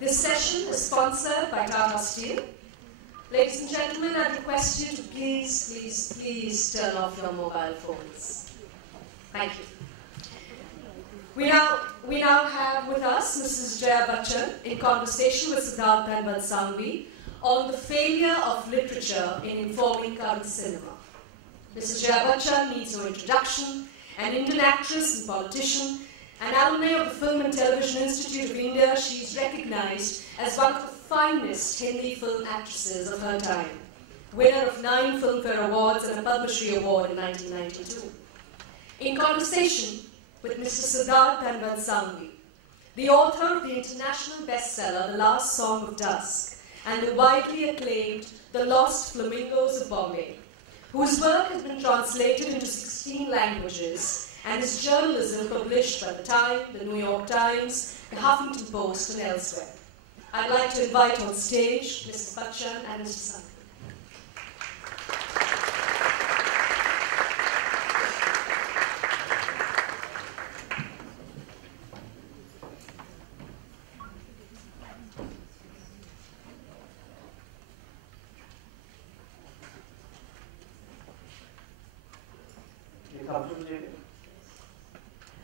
This session is sponsored by Tata Steel. Ladies and gentlemen, I request you to please turn off your mobile phones. Thank you. We now have with us Mrs. Jaya Bachchan in conversation with Siddharth Dhanvant Shanghvi on the failure of literature in informing current cinema. Mrs. Jaya Bachchan needs no introduction, an Indian actress and politician, an alumni of the Film and Television Institute of India. She is recognized as one of the finest Hindi film actresses of her time, winner of 9 Filmfare Awards and a Padma Shri Award in 1992. In conversation with Mr. Siddharth Dhanvant Shanghvi, the author of the international bestseller The Last Song of Dusk and the widely acclaimed The Lost Flamingos of Bombay, whose work has been translated into 16 languages and his journalism published by The Time, The New York Times, The Huffington Post, and elsewhere. I'd like to invite on stage Mrs. Bachchan and Mr. Shanghvi.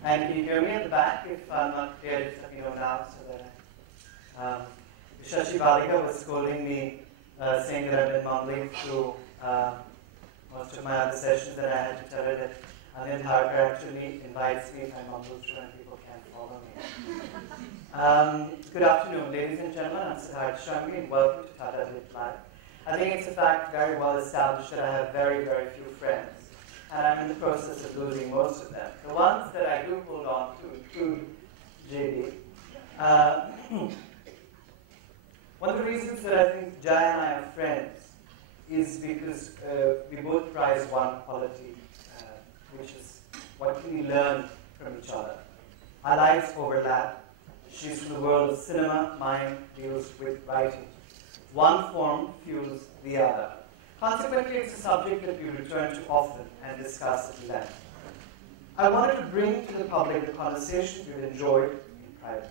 And can you hear me at the back if I'm not clear, just let me know now so that Shashi Balika was scolding me, saying that I've been mumbling through most of my other sessions, that I had to tell her that Anil Tharkar actually invites me if I mumble through and people can't follow me. Good afternoon, ladies and gentlemen. I'm Siddharth Shanghvi and welcome to Tata Live. I think it's a fact very well established that I have very, very few friends. And I'm in the process of losing most of them. The ones that I do hold on to include JD. One of the reasons that I think Jaya and I are friends is because we both prize one quality, which is what can we learn from each other. Our lives overlap. She's from the world of cinema, mine deals with writing. One form fuels the other. Consequently, it's a subject that we return to often and discuss at length. I wanted to bring to the public the conversations we've enjoyed in private.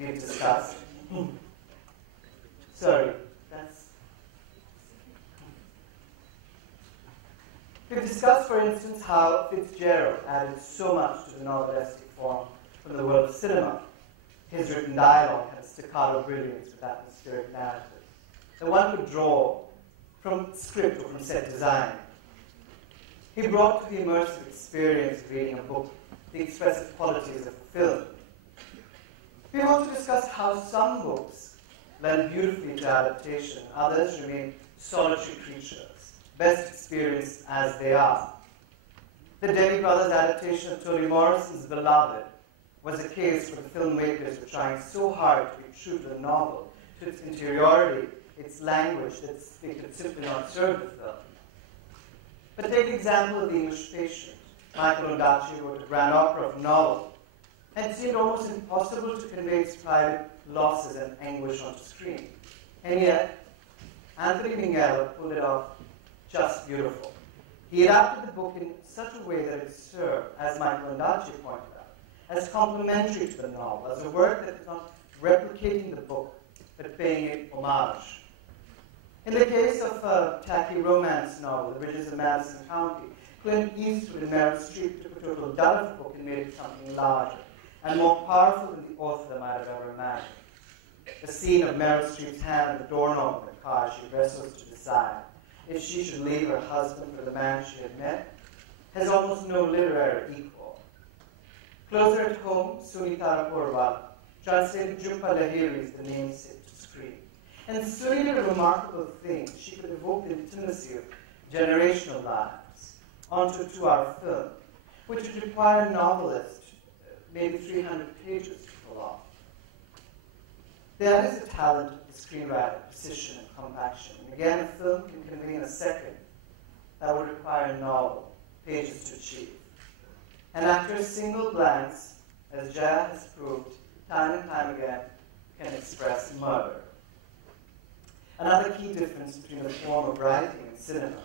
We've discussed. We've discussed, for instance, how Fitzgerald added so much to the novelistic form from the world of cinema. His written dialogue had a staccato brilliance with atmospheric narrative that one could draw from script or from set design. He brought to the immersive experience of reading a book the expressive qualities of film. We also discussed how some books lend beautifully to adaptation, others remain solitary creatures, best experienced as they are. The Demi Brothers adaptation of Toni Morrison's Beloved was a case where the filmmakers were trying so hard to be true to the novel, to its interiority, its language, that they could simply not serve the film. But take the example of The English Patient. Michael Ondaatje wrote a grand opera of novel, and it seemed almost impossible to convey its private losses and anguish on screen. And yet, Anthony Minghella pulled it off just beautiful. He adapted the book in such a way that it served, as Michael Ondaatje pointed out, as complementary to the novel, as a work that is not replicating the book, but paying it homage. In the case of a tacky romance novel, The Bridges of Madison County, Clint Eastwood and Meryl Streep took a total dud of the book and made it something larger and more powerful than the author might have ever imagined. The scene of Meryl Streep's hand on the doorknob of the car she wrestles to decide if she should leave her husband for the man she had met has almost no literary equal. Closer at home, Sunita Porwal translated Jhumpa Lahiri's The Namesake to screen. And Suni did a remarkable thing. She could evoke the intimacy of generational lives onto a 2-hour film, which would require a novelist maybe 300 pages to pull off. There is a talent of the screenwriter, precision and compaction. And again, a film can convey in a second that would require a novel, pages to achieve. And after a single glance, as Jaya has proved time and time again, can express murder. Another key difference between the form of writing and cinema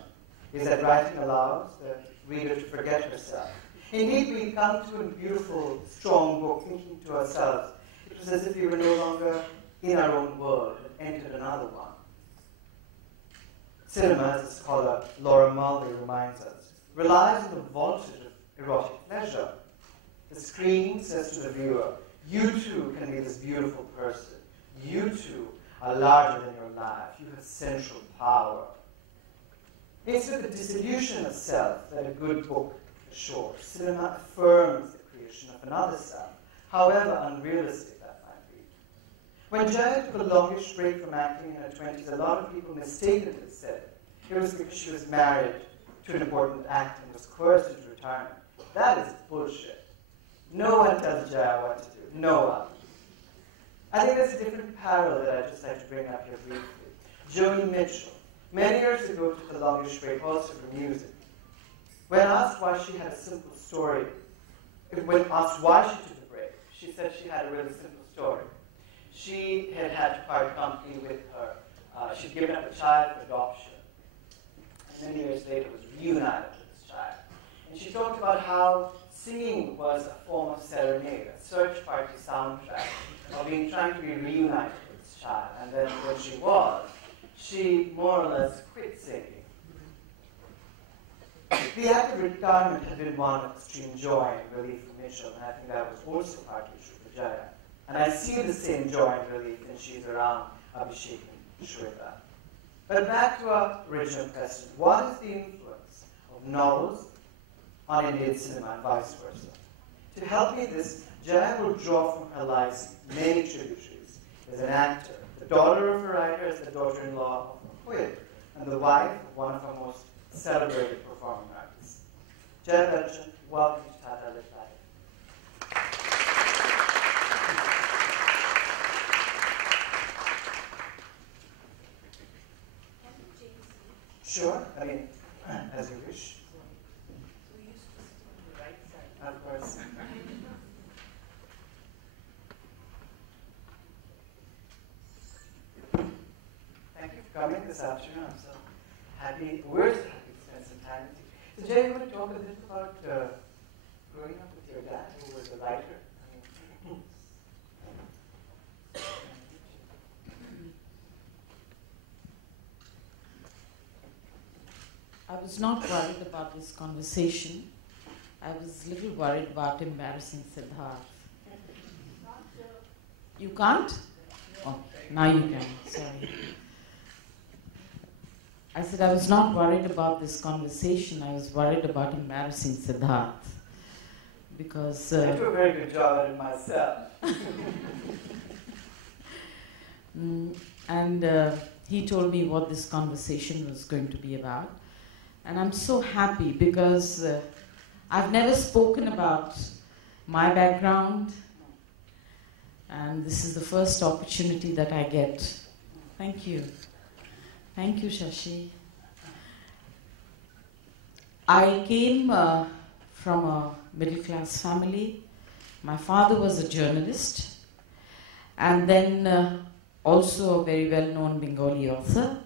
is that writing allows the reader to forget herself. Indeed, we come to a beautiful, strong book thinking to ourselves, it was as if we were no longer in our own world and entered another one. Cinema, as the scholar Laura Mulvey reminds us, relies on the voltage of erotic pleasure. The screen says to the viewer, you too can be this beautiful person. You too are larger than your life. You have central power. It's with the dissolution of self that a good book assures. Cinema affirms the creation of another self, however unrealistic that might be. When Jaya took a longish break from acting in her 20s, a lot of people mistakenly said it was because she was married to an important actor and was coerced into retirement. That is bullshit. No one tells Jaya what to do. No one. I think there's a different parallel that I'd just like to bring up here briefly. Joni Mitchell, many years ago, took a longish break also from music. When asked why she had a simple story, when asked why she took a break, she said she had a really simple story. She had had to part company with her. She'd given up a child for adoption. And many years later was reunited with this child. And she talked about how singing was a form of serenade, a search party soundtrack of being trying to be reunited with this child. And then when she was, she more or less quit singing. The act of retirement had been one of extreme joy and relief for Mitchell, and I think that was also partly true for Jaya. And I see the same joy and relief when she's around Abhishek and Shweta. But back to our original question, what is the influence of novels on Indian cinema and vice versa? To help me this, Jaya will draw from her life's many tributaries. As an actor, the daughter of a writer is the daughter-in-law of a poet, and the wife of one of our most celebrated performing artists. Jaya Bachchan, welcome to Tata Lit Life. Sure, I mean, as you wish. We used to sit on the right side. Of course. Thank you for coming this afternoon. I'm so happy. We're so happy to spend some time with you. So, Jay, you want to talk a little about growing up with your dad, who was a writer? I was not worried about this conversation. I was a little worried about embarrassing Siddharth. You can't? Oh, now you can. Sorry. I said I was not worried about this conversation. I was worried about embarrassing Siddharth. Because... I do a very good job at it myself. And he told me what this conversation was going to be about. And I'm so happy because I've never spoken about my background, and this is the first opportunity that I get. Thank you. Thank you, Shashi. I came from a middle-class family. My father was a journalist, and then also a very well-known Bengali author.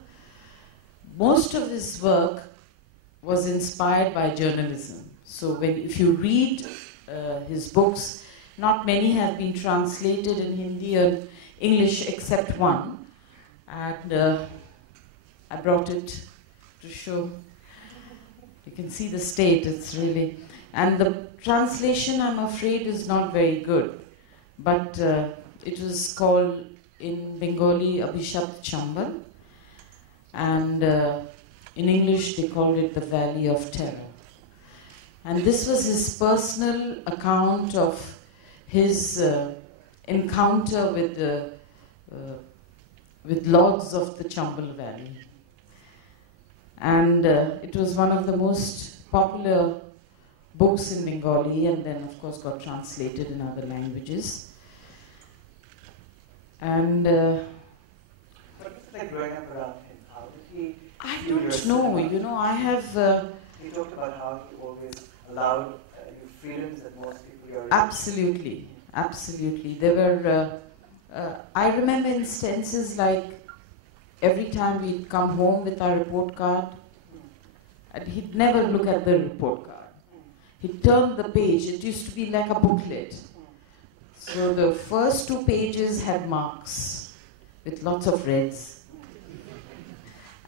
Most of his work was inspired by journalism. So if you read his books, not many have been translated in Hindi and English except one. And I brought it to show. You can see the state, it's really... And the translation, I'm afraid, is not very good. But it was called, in Bengali, Abhishapt Chambal. And in English, they called it The Valley of Terror. And this was his personal account of his encounter with lords of the Chambal Valley. And it was one of the most popular books in Bengali, and then, of course, got translated in other languages. And what was it like growing up around him? How did he... I don't know. You know, I have... He talked about how he always allowed you freedoms that most people your age. Absolutely. Absolutely. There were... I remember instances like every time we'd come home with our report card, and he'd never look at the report card. He'd turn the page. It used to be like a booklet. So the first 2 pages had marks. with lots of reds.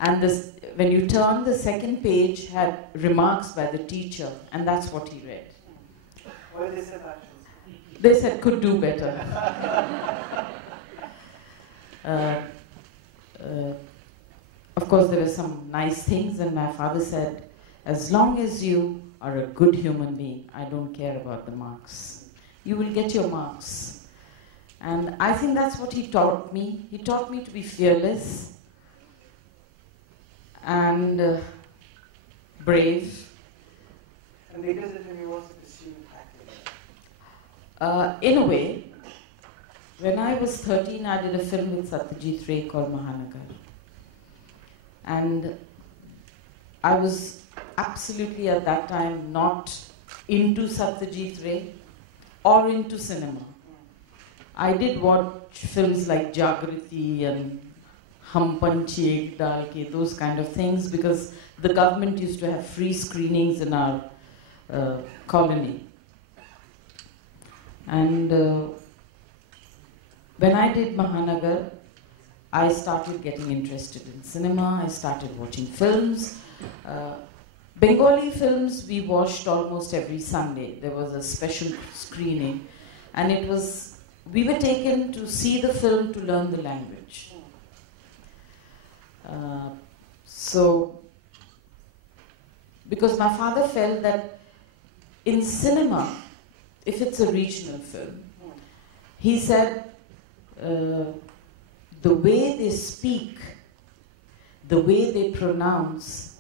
And this, when you turn, the second page had remarks by the teacher, and that's what he read. What did they say about you? They said, could do better. Of course, there were some nice things, and my father said, as long as you are a good human being, I don't care about the marks. You will get your marks. And I think that's what he taught me. He taught me to be fearless and brave. And because of him, you also pursued acting? In a way. When I was 13, I did a film with Satyajit Ray called Mahanagar. And I was absolutely at that time not into Satyajit Ray or into cinema. I did watch films like Jagriti and Hum Panchi Ek Dal Ke, those kind of things, because the government used to have free screenings in our colony. And when I did Mahanagar, I started getting interested in cinema. I started watching films. Bengali films we watched almost every Sunday. There was a special screening, and it was, we were taken to see the film to learn the language. So, because my father felt that in cinema, if it's a regional film, he said, the way they speak, the way they pronounce,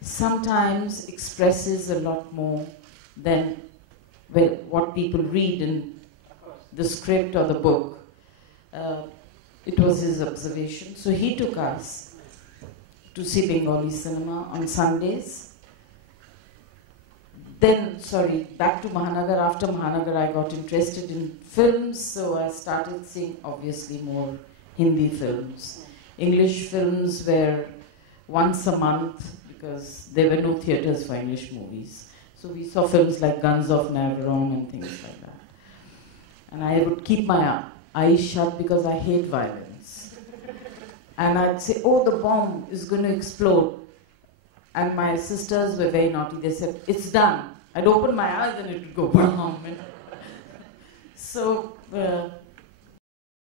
sometimes expresses a lot more than what people read in the script or the book. It was his observation. So he took us to see Bengali cinema on Sundays. Then, back to Mahanagar. After Mahanagar, I got interested in films, so I started seeing, obviously, more Hindi films. English films were once a month, because there were no theatres for English movies. So we saw films like Guns of Navarone and things like that. And I would keep my eyes shut because I hate violence. And I'd say, oh, the bomb is going to explode. And my sisters were very naughty. They said, it's done. I'd open my eyes and it would go, boom. So